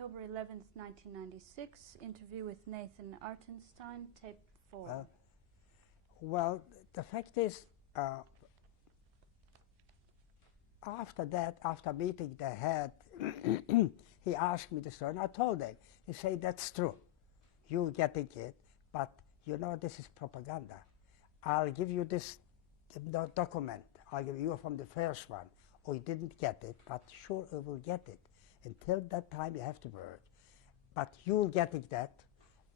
October 11th, 1996, interview with Nathan Artenstein, tape 4. Well, the fact is, after that, after meeting the head, he asked me the story, and I told him. He said, that's true. You're getting it, but you know this is propaganda. I'll give you this document. I'll give you from the first one. We didn't get it, but sure we will get it. Until that time you have to work. But you're getting that,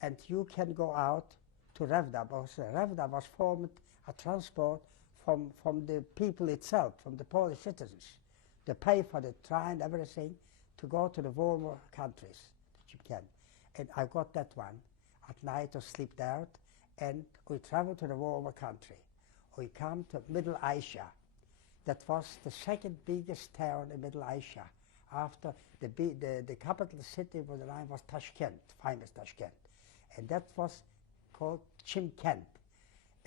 and you can go out to Revda, because Revda was formed a transport from the people itself, from the Polish citizens. They pay for the train, everything, to go to the warmer countries that you can. And I got that one at night to sleep out, and we traveled to the warmer country. We come to Middle Asia. That was the second biggest town in Middle Asia. After the capital city of the line was Tashkent, famous Tashkent. And that was called Chimkent.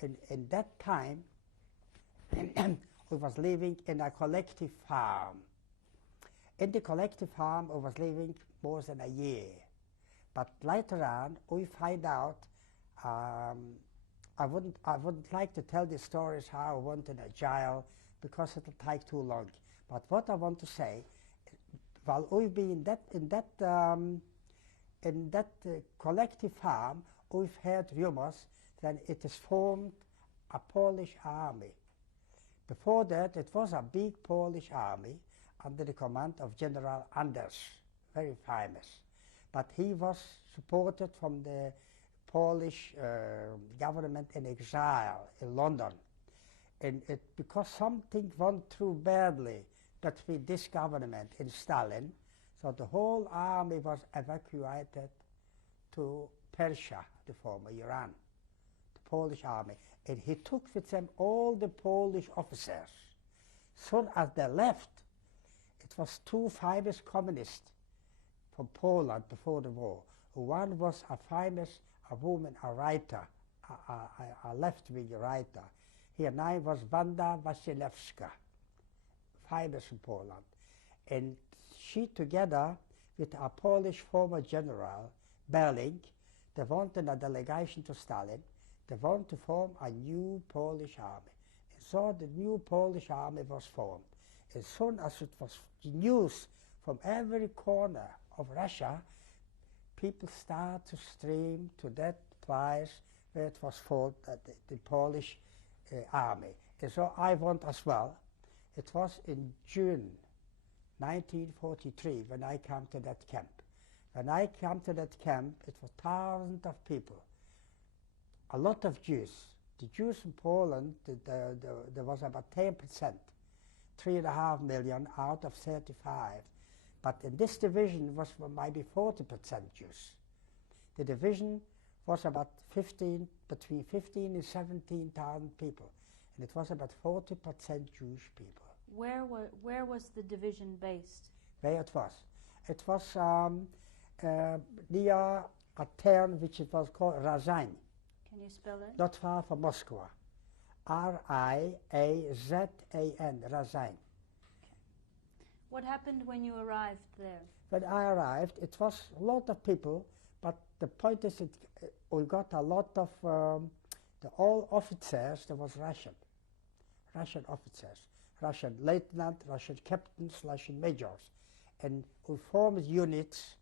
In that time, we was living in a collective farm. In the collective farm, we was living more than a year. But later on, we find out, I wouldn't like to tell the stories how I went in a jail, because it'll take too long. But what I want to say, while we've been in that collective farm, we've heard rumors that it is formed a Polish army. Before that, it was a big Polish army under the command of General Anders, very famous. But he was supported from the Polish government in exile in London. And because something went through badly between this government and Stalin, so the whole army was evacuated to Persia, the former Iran, the Polish army. And he took with him all the Polish officers. Soon as they left, it was two famous communists from Poland before the war. One was a woman, a writer, a left-wing writer. Her name was Wanda Wasilewska, famous in Poland. And she, together with a Polish former general, Berling, they went in a delegation to Stalin. They wanted to form a new Polish army. And so the new Polish army was formed. As soon as it was news from every corner of Russia, people started to stream to that place where it was formed, the Polish army. And so I went as well. It was in June 1943 when I came to that camp. When I came to that camp, it was thousands of people, a lot of Jews. The Jews in Poland, there was about 10%, 3.5 million out of 35. But in this division was maybe 40% Jews. The division was about between 15 and 17,000 people, and it was about 40% Jewish people. Where was the division based? Where it was? It was near a town which it was called Razan. Can you spell it? Not far from Moscow. Riazan, Razan. What happened when you arrived there? When I arrived, it was a lot of people, but the point is we got a lot of, all officers, there was Russian officers, Russian lieutenant, Russian captains, Russian majors. And we formed units,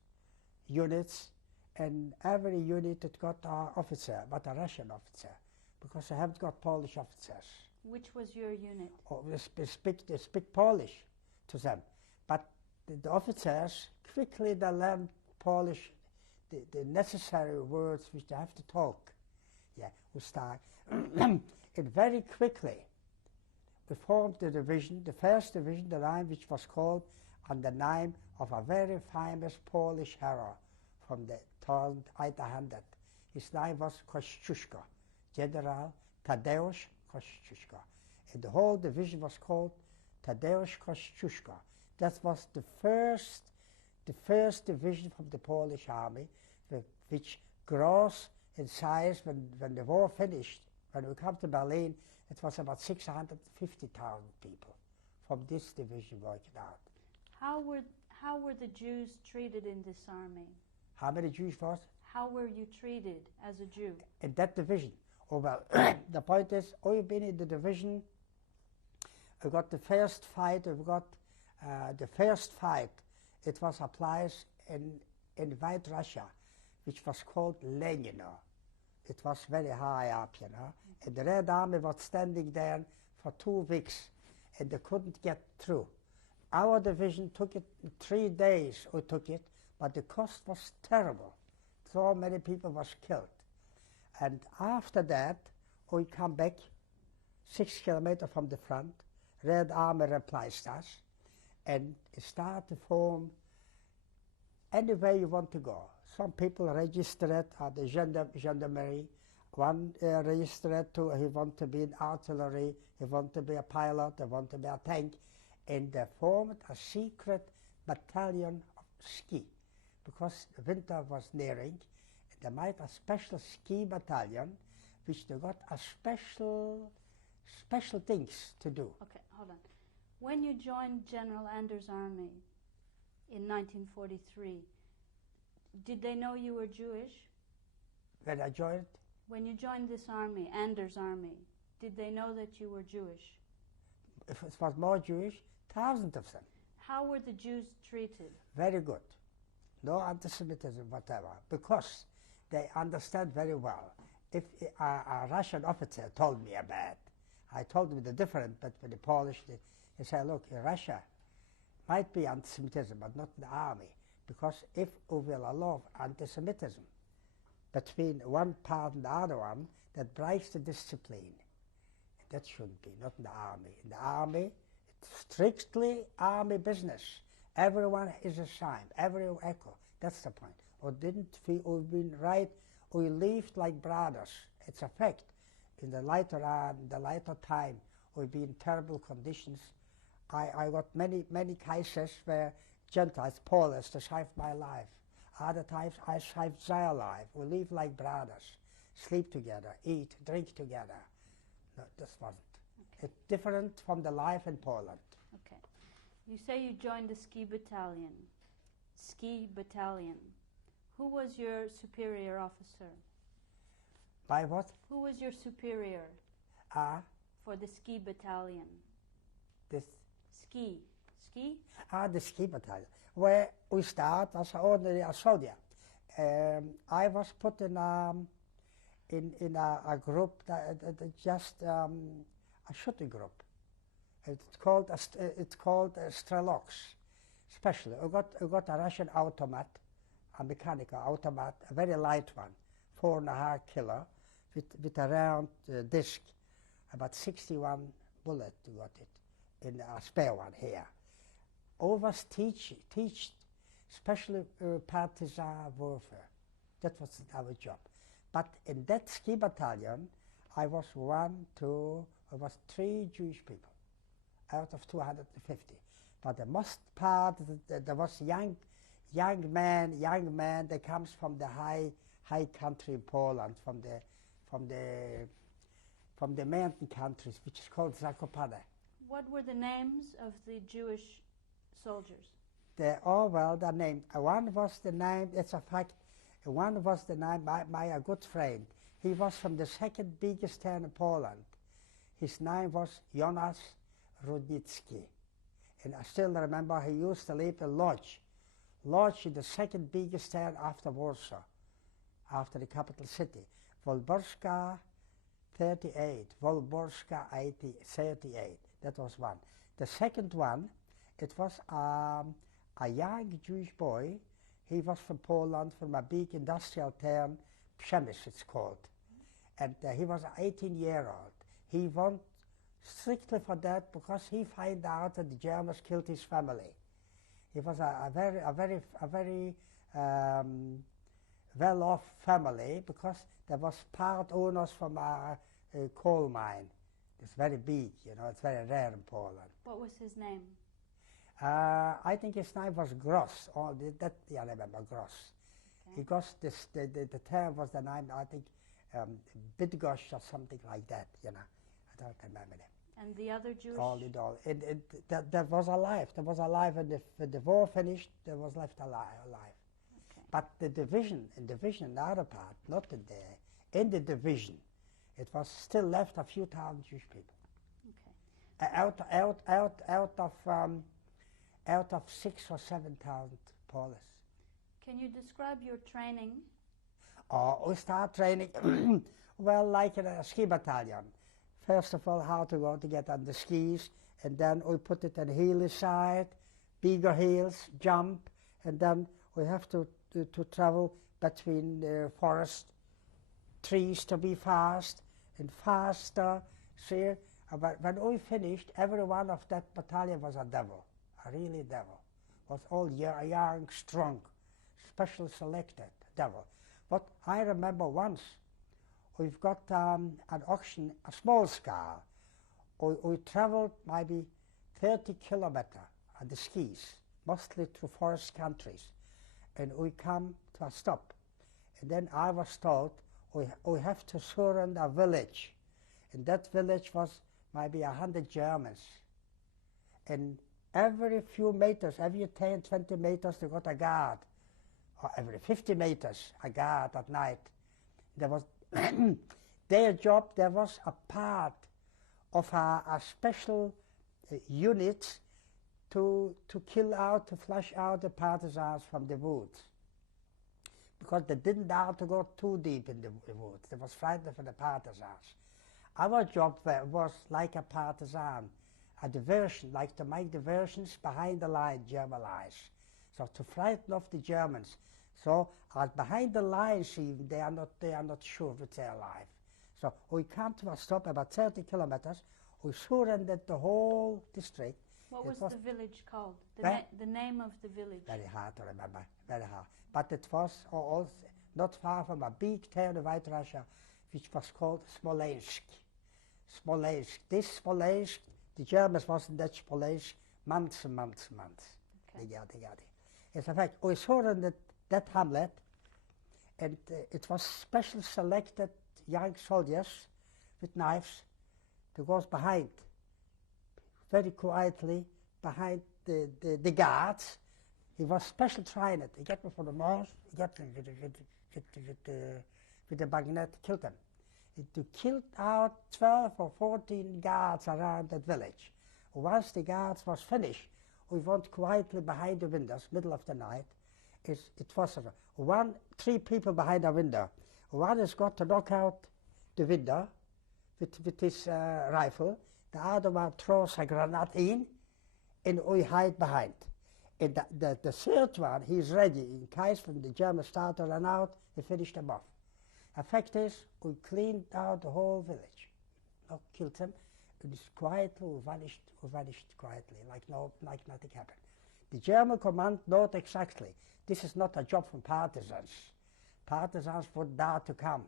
and every unit had got an officer, but a Russian officer, because I haven't got Polish officers. Which was your unit? Oh, they speak Polish to them. But the officers, quickly they learned Polish, the necessary words which they have to talk. Yeah, we start. And very quickly, we formed the division, the first division, the line which was called on the name of a very famous Polish hero from the 1800. His name was Kościuszko, General Tadeusz Kościuszko. And the whole division was called Tadeusz Kościuszko. That was the first division from the Polish army, which grows in size when the war finished. When we come to Berlin, it was about 650,000 people from this division working out. How How were the Jews treated in this army? How many Jews was? How were you treated as a Jew? In that division. Oh, well, the point is, we've been in the division. We got the first fight. We've got the first fight. It was a place in White Russia, which was called Lenino. It was very high up, you know. And the Red Army was standing there for 2 weeks, and they couldn't get through. Our division took it in 3 days. We took it, but the cost was terrible. So many people was killed. And after that, we come back 6 kilometers from the front. Red Army replaced us, and it started to form anywhere you want to go. Some people registered at the gendarmerie. One registered to, he wanted to be in artillery, he wanted to be a pilot, he wanted to be a tank. And they formed a secret battalion of ski. Because winter was nearing, they made a special ski battalion, which they got a special things to do. Okay, hold on. When you joined General Anders' army in 1943, did they know you were Jewish? When I joined? When you joined this army, Anders' army, did they know that you were Jewish? If it was more Jewish, thousands of them. How were the Jews treated? Very good. No anti-Semitism, whatever, because they understand very well. If a Russian officer told me about, I told him the difference between the Polish, he said, look, in Russia might be anti-Semitism, but not in the army, because if we will allow anti-Semitism between one part and the other one, that breaks the discipline. That shouldn't be, not in the army. In the army, it's strictly army business. Everyone is assigned, every echo. That's the point. Or didn't we, we've been right, we lived like brothers. It's a fact. In the later time, we've been in terrible conditions. I got many cases where Gentiles, Polish, they saved my life. Other times, I saved their life. We live like brothers, sleep together, eat, drink together. No, this wasn't. Okay. It's different from the life in Poland. Okay. You say you joined the ski battalion. Ski battalion. Who was your superior officer? By what? Who was your superior for the ski battalion? This. Ski. Ski? The ski battalion, where we start as an ordinary soldier. I was put in a group, just a shooting group. It's called Strelocks. Especially, I got a Russian automat, a mechanical automat, a very light one, 4.5 kilo, with a round disc, about 61 bullets. We got it in a spare one here. All of us teach especially partisan warfare. That was our job. But in that ski battalion, I was 3 Jewish people out of 250. But the most part, there was young man that comes from the high country in Poland, from the mountain countries, which is called Zakopane. What were the names of the Jewish soldiers? They're named. One was the name, it's a fact, one was the name, my good friend. He was from the second biggest town in Poland. His name was Jonas Rudnicki. And I still remember he used to live in Lodz. Lodz is the second biggest town after Warsaw, after the capital city. Wolborska 38, Wolborska 38. That was one. The second one, it was a young Jewish boy. He was from Poland, from a big industrial town, Przemysl it's called. And he was 18-year-old. He went strictly for that because he found out that the Germans killed his family. He was a very well-off family because there was part owners from a coal mine. It's very big, you know, it's very rare in Poland. What was his name? I think his name was Gross. I remember Gross. Okay. Because the term was the name, I think, Bydgoszcz or something like that, you know. I don't remember it. And the other Jewish? All in all. That was alive. That was alive, and when the war finished, there was left alive. Okay. But the division, in the other part, not in the division, it was still left a few thousand Jewish people. Okay. Out of 6,000 or 7,000 Polish. Can you describe your training? We start training, well, like in a ski battalion. First of all, how to go to get on the skis, and then we put it on the heel side, bigger heels, jump, and then we have to travel between the forest trees to be fast and faster. See, but when we finished, every one of that battalion was a devil, a really devil. Was all young, strong, special selected devil. But I remember once, we've got an auction, a small scale. We traveled maybe 30 kilometers on the skis, mostly through forest countries. And we come to a stop. And then I was told we have to surround a village. And that village was maybe 100 Germans. And every few meters, every 10, 20 meters, they got a guard. Or every 50 meters, a guard at night. There was their job, there was a part of a special unit to flush out the partisans from the woods. Because they didn't dare to go too deep in the woods. They was frightened for the partisans. Our job was like a partisan, a diversion, like to make diversions behind the line, German lines. So to frighten off the Germans. So behind the lines, even, they are not sure if they're alive. So we come to a stop about 30 kilometers. We surrounded the whole district. What was the village called? The name of the village? Very hard to remember, very hard. But it was also not far from a big town in White Russia, which was called Smolensk. Smolensk. This Smolensk, the Germans was in that Smolensk months and months and months. Okay. As a fact, we surrounded that hamlet, and it was special selected young soldiers with knives to go behind, very quietly, behind the guards. He was special trained. He got me from the nose, he got me with the bayonet, killed them. He killed out 12 or 14 guards around that village. Once the guards was finished, we went quietly behind the windows, middle of the night. It was three people behind the window. One has got to knock out the window with his rifle. The other one throws a grenade in, and we hide behind. And the third one, he's ready. In case when the Germans start to run out, he finished them off. The fact is, we cleaned out the whole village. Not killed them. It was quietly, we vanished quietly, like nothing happened. The German command knows exactly, this is not a job for partisans. Partisans would dare to come.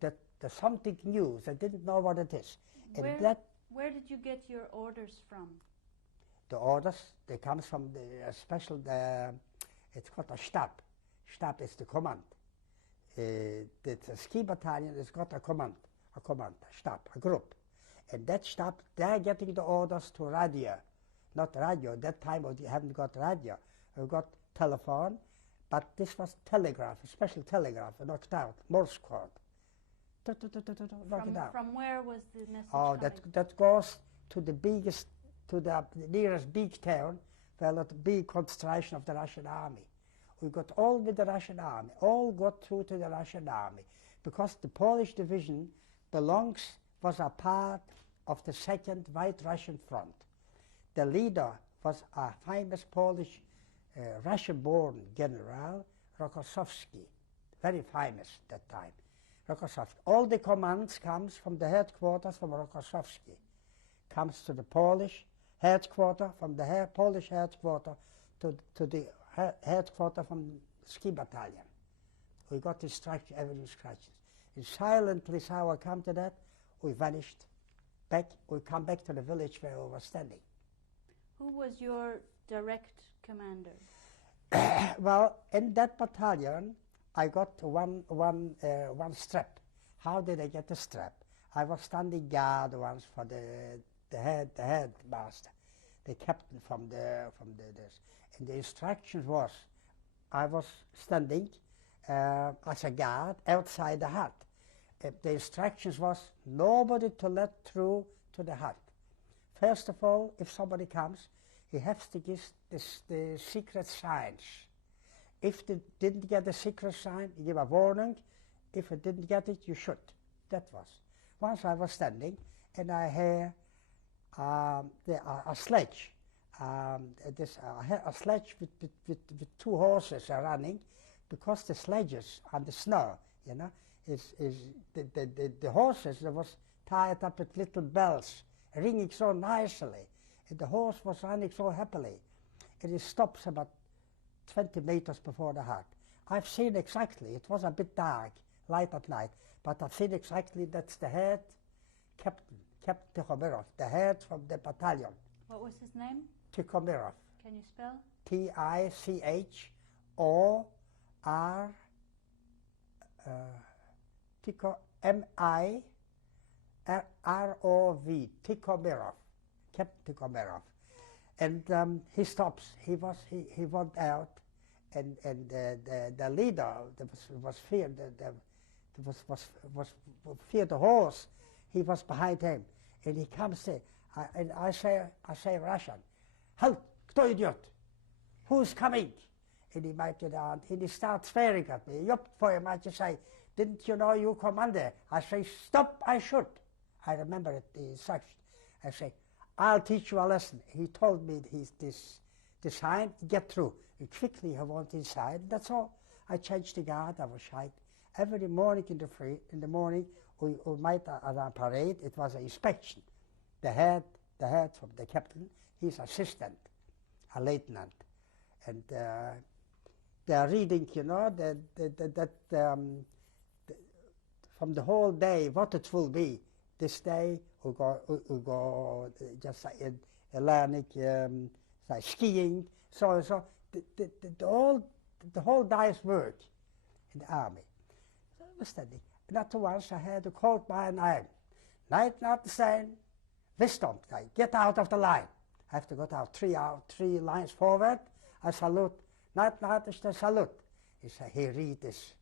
There's something new, they didn't know what it is. Where did you get your orders from? The orders, they come from the special, it's called a Stab. Stab is the command. The ski battalion has got a command, a Stab, a group. And that Stab, they're getting the orders to radio. Not radio, at that time we haven't got radio. We got telephone, but this was telegraph, a special telegraph, knocked out, Morse code. From where was the message coming? That goes to the nearest big town, where a big concentration of the Russian army. We got all with the Russian army, all got through to the Russian army, because the Polish division was a part of the Second White Russian Front. The leader was a famous Polish, Russian-born general, Rokossowski, very famous at that time. Rokossowski. All the commands comes from the headquarters from Rokossowski, comes to the Polish headquarters, from the Polish headquarters to the headquarters from ski battalion. We got instruction, every instructions. And silently, how I come to that, we vanished back. We come back to the village where we were standing. Who was your direct commander? Well, in that battalion, I got one strap. How did I get the strap? I was standing guard once for the headmaster, the captain from this. And the instructions was, I was standing as a guard outside the hut. The instructions was nobody to let through to the hut. First of all, if somebody comes, he has to give the secret signs. If they didn't get the secret sign, you give a warning. If you didn't get it, you shoot. That was. Once I was standing, and I hear a sledge. A sledge with two horses are running, because the sledges on the snow, you know, the horses that was tied up with little bells, ringing so nicely, and the horse was running so happily, and it stops about 20 meters before the hut. I've seen exactly, it was a bit dark, light at night, but I've seen exactly that's the head captain, Captain Tikhomirov, the head from the battalion. What was his name? Tikhomirov. Can you spell? Tikhomirov, Tikhomirov, Captain Tikhomirov. And he stops. He went out, and the leader was feared. Was feared the horse. He was behind him, and he comes in. And I say Russian, "Halt, kto idiot? Who's coming?" And he might get on, and he starts swearing at me. Yup, for him, I just say, "Didn't you know you commander?" I say, "Stop, I shoot." I remember it, the instruction. I say, "I'll teach you a lesson." He told me this sign, get through. And quickly I went inside, that's all. I changed the guard, I was shy. Every morning in the morning, we might at a parade, it was an inspection. The head from the captain, he's assistant, a lieutenant. And they are reading, you know, from the whole day, what it will be. This day, we go just learning, skiing, so the whole day's work in the army. So I was studying. Not once I had to call my name. Artenstein, wisdom, get out of the line. I have to go out three lines forward. I salute. Artenstein, salute. He read this.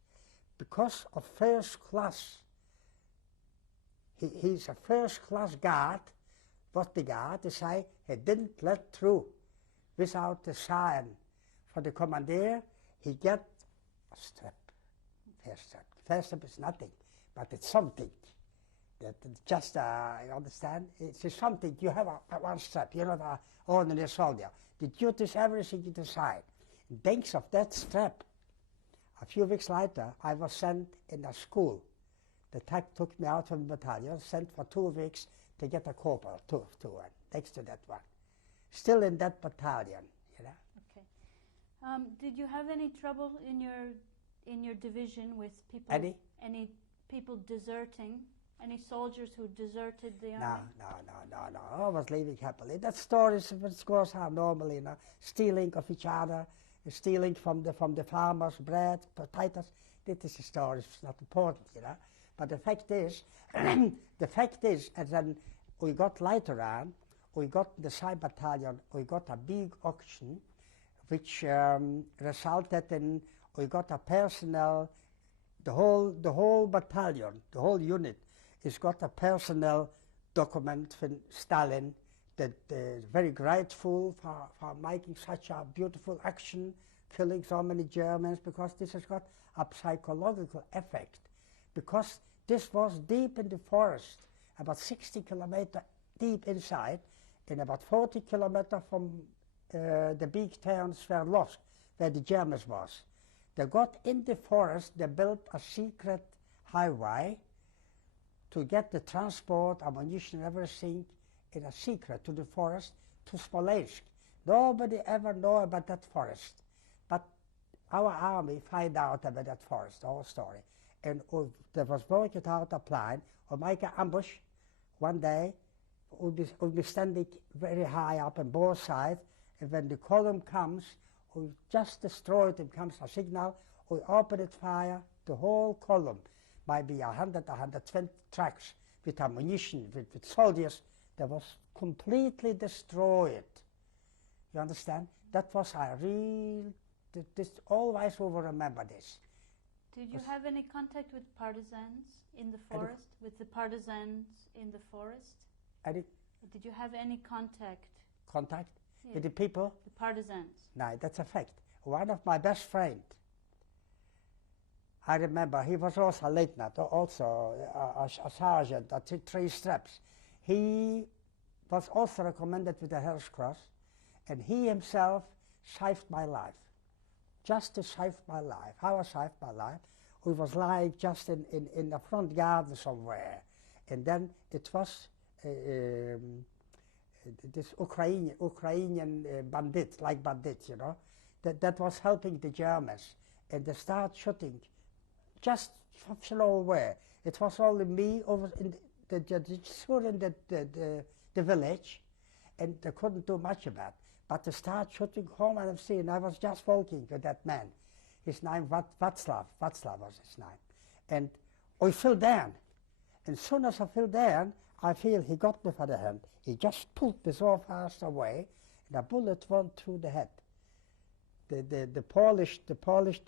Because of first class, he's a first class guard. What the guard is say, he didn't let through without the sign for the commander. He get a strap, first strap. First step is nothing, but it's something. That just, you understand? It's something. You have one strap. You're not an ordinary soldier. The duty is everything you decide. And thanks of that strap, a few weeks later, I was sent in a school. The TAC took me out from the battalion, sent for 2 weeks to get a corporal, thanks to that one. Still in that battalion, you know. Okay. Did you have any trouble in your division with people? Any people deserting? Any soldiers who deserted the army? No. I was living happily. That story goes on normally, you know, stealing of each other, stealing from the farmers, bread, potatoes. This is a story. It's not important, you know. But the fact is, and then we got later on, we got the side battalion, we got a big auction, which resulted in we got a personnel. The whole battalion, the whole unit, has got a personnel document from Stalin that is very grateful for making such a beautiful action, killing so many Germans, because this has got a psychological effect. Because this was deep in the forest, about 60 kilometers deep inside, and about 40 kilometers from the big towns Sverdlovsk, where the Germans was. They got in the forest, they built a secret highway to get the transport, ammunition, everything in a secret to the forest, to Smolensk. Nobody ever know about that forest. But our army find out about that forest, the whole story. And there was working out a plan, or make an ambush one day. We'll be standing very high up on both sides, and when the column comes, we just destroy it. It comes a signal, we open it fire, the whole column, might be 100, 120 trucks. with ammunition, with soldiers, that was completely destroyed. You understand? That was a real, this always will remember this. Did you have any contact with partisans in the forest? With the partisans in the forest? Did you have any contact? Contact? Yes. With the people? The partisans? No, that's a fact. One of my best friends, I remember, he was also a lieutenant, also a sergeant at 3 straps. He was also recommended with the Her's Cross, and he himself saved my life. Just to save my life. How I saved my life? We was lying just in the front garden somewhere, and then it was this Ukrainian bandits, you know, that was helping the Germans, and they start shooting just from nowhere. It was only me over in the village, and they couldn't do much about it. But they start shooting home, and I was just walking with that man. His name Václav was his name. And I fell down. And as soon as I fell down, I feel he got me by the hand. He just pulled me so fast away, and a bullet went through the head. The Polish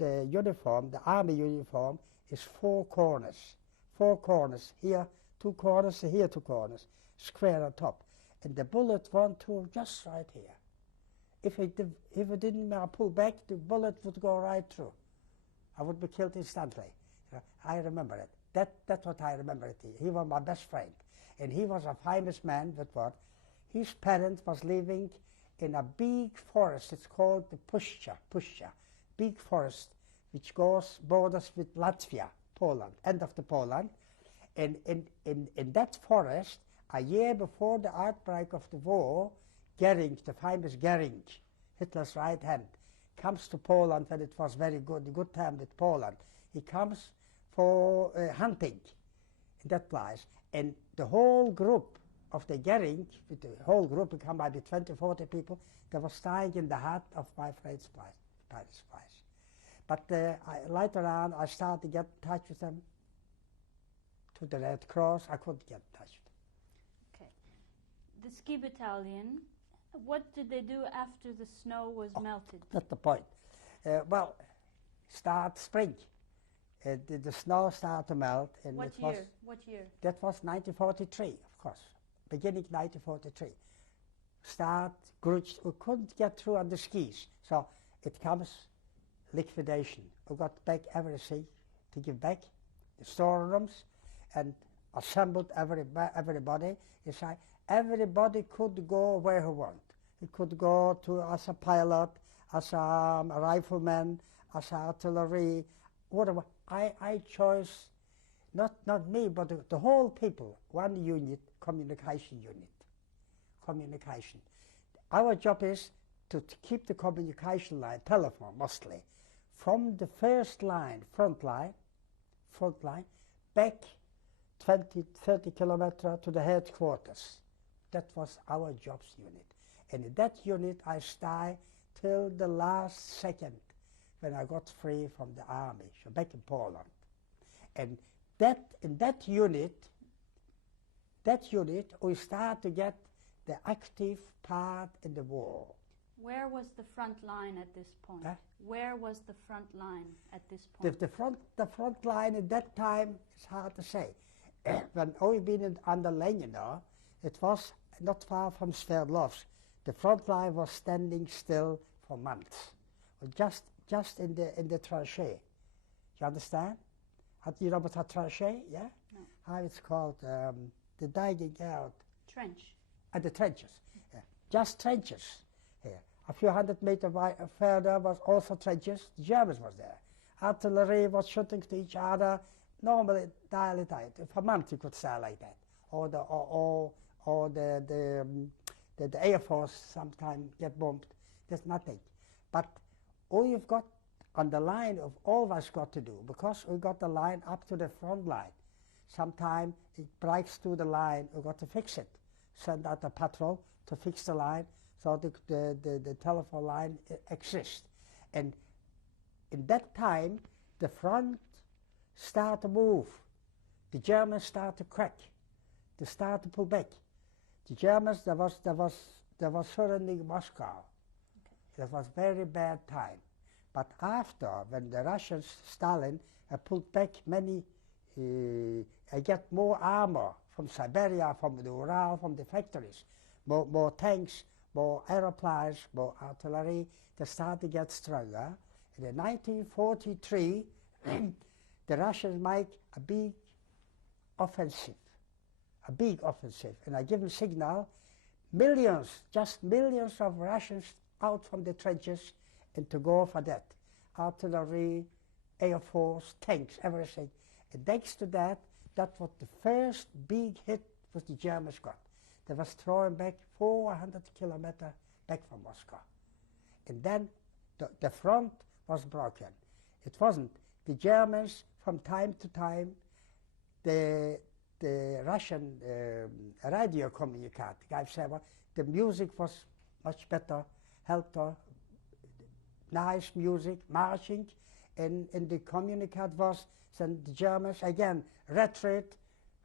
uniform, the army uniform, is 4 corners. 4 corners, here 2 corners, here 2 corners, square on top. And the bullet went through just right here. If it didn't pull back, the bullet would go right through. I would be killed instantly. I remember it. That's what I remember it. He was my best friend. And he was a famous man, but what? His parents was living in a big forest. It's called the Puszcza, big forest, which borders with Latvia, Poland, end of the Poland. And in that forest, a year before the outbreak of the war, Goering, the famous Goering, Hitler's right hand, comes to Poland when it was very good time with Poland. He comes for hunting in that place. And the whole group of the Goering, with the whole group, it come maybe 20, 40 people, they were staying in the hut of my friend's place. But later on, I started to get in touch with them, to the Red Cross. I couldn't get in touch with them. Okay. The ski battalion, what did they do after the snow was melted? That's the point. Well, start spring. The snow started to melt. And What year? That was 1943, of course. Beginning 1943. We couldn't get through on the skis. So it comes liquidation. We got back everything to give back, the storerooms, and assembled everybody. Everybody could go where he wanted. He could go to as a pilot, as a rifleman, as artillery, whatever. I chose, not me, but the whole people, one unit, communication unit. Communication. Our job is to keep the communication line, telephone mostly, from the first line, front line, back 20, 30 kilometers to the headquarters. That was our jobs unit. And in that unit I stayed till the last second when I got free from the army, so back in Poland. And in that unit, we start to get the active part in the war. Where was the front line at this point? Huh? Where was the front line at this point? The front line at that time is hard to say. When I've been under Leningrad, it was not far from Sverdlovsk. The front line was standing still for months, just in the tranchee. You understand? You know what a tranchee? Yeah. No. How it's called? The digging out. Trench. The trenches. Yeah. Just trenches here. A few 100 meters further was also trenches. The Germans was there. Artillery was shooting to each other. Normally, daily. For a month you could say like that. Or the Air Force sometimes get bombed. There's nothing. But all you've got on the line of always got to do, because we got the line up to the front line. Sometimes it breaks through the line, we got to fix it. Send out a patrol to fix the line so the telephone line exists. And in that time, the front start to move. The Germans start to crack. they started to pull back. The Germans, there was surrounding Moscow. Okay. It was very bad time. But after, when the Russians, Stalin, pulled back many, get more armor from Siberia, from the Ural, from the factories, more tanks, more aeroplanes, more artillery, they started to get stronger. And in 1943, the Russians make a big offensive, and I give them signal, millions, just millions of Russians out from the trenches and to go for that. Artillery, Air Force, tanks, everything. And thanks to that, that was the first big hit what the Germans got. They was throwing back 400 kilometers back from Moscow. And then the front was broken. It wasn't. The Germans, from time to time, the Russian radio communicate, guys said, well, the music was much better, helped nice music, marching, and the communicate was, then the Germans, again, retreat,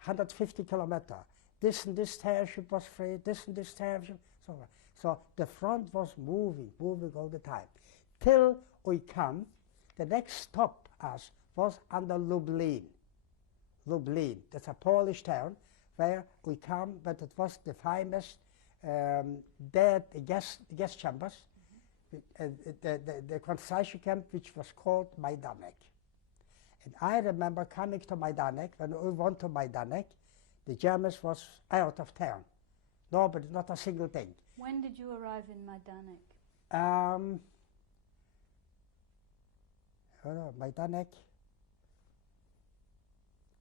150 kilometers. This and this township was free, this and this township, so on. So the front was moving all the time. Till we come, the next stop us was under Lublin. Lublin, that's a Polish town where we come, but it was the famous gas chambers, the concentration camp which was called Majdanek. And I remember coming to Majdanek, when we went to Majdanek, the Germans was out of town. Nobody, not a single thing. When did you arrive in Majdanek? Majdanek.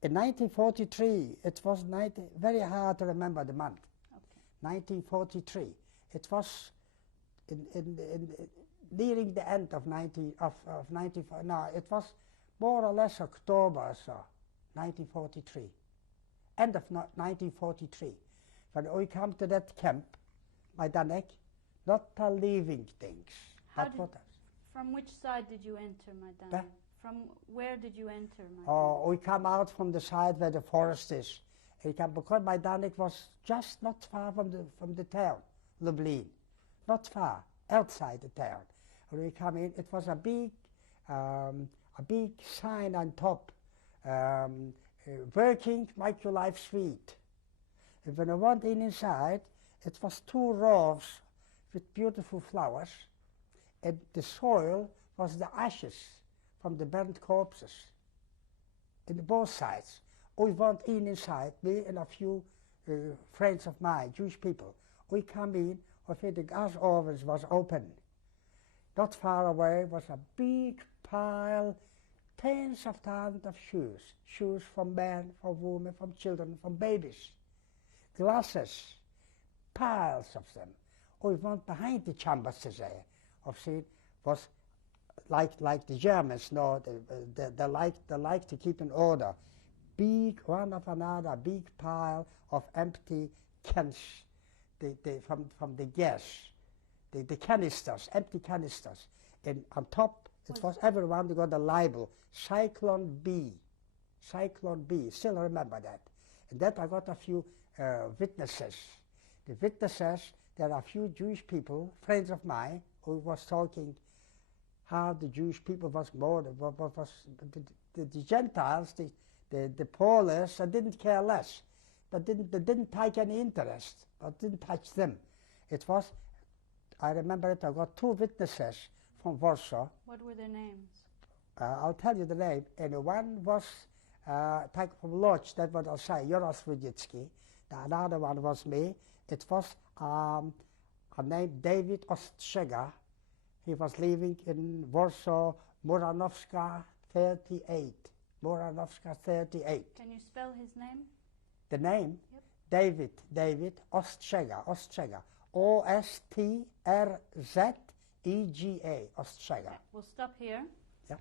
In 1943, it was very hard to remember the month. Okay. 1943. It was nearing the end of 1944. No, it was more or less October or so, 1943. End of 1943. When we come to that camp, Majdanek, not leaving things. From which side did you enter Majdanek? From where did you enter Majdanek? Oh, we come out from the side where the forest is. Because Majdanek was just not far from the town, Lublin. Not far, outside the town. When we come in, it was a big sign on top, working, make your life sweet. And when I went inside, it was 2 rows with beautiful flowers, and the soil was the ashes from the burnt corpses in both sides. We went inside, me and a few friends of mine, Jewish people. We come in, where the gas ovens was open. Not far away was a big pile, tens of thousands of shoes. Shoes from men, from women, from children, from babies. Glasses, piles of them. We went behind the chambers there. Of see, was like the Germans, no, they like to keep in order. Big, one of another, big pile of empty cans, from the gas, the canisters, empty canisters. And on top, it was everyone got a label, Cyclone B. Cyclone B, still remember that. And that I got a few witnesses. The witnesses, there are a few Jewish people, friends of mine, who was talking how the Jewish people was more, the Gentiles, the Polish, I didn't care less. But they didn't take any interest, but didn't touch them. It was, I remember it, I got 2 witnesses from Warsaw. What were their names? I'll tell you the name. And one was taken from Lodz, that's what I'll say, Joras Wojcicki. The another one was me. It was named David Ostrzega. He was living in Warsaw, Muranowska 38. Muranowska 38. Can you spell his name? The name? Yep. David Ostrzega. Ostrzega. Ostrzega. Ostrzega. Okay. We'll stop here. Yeah.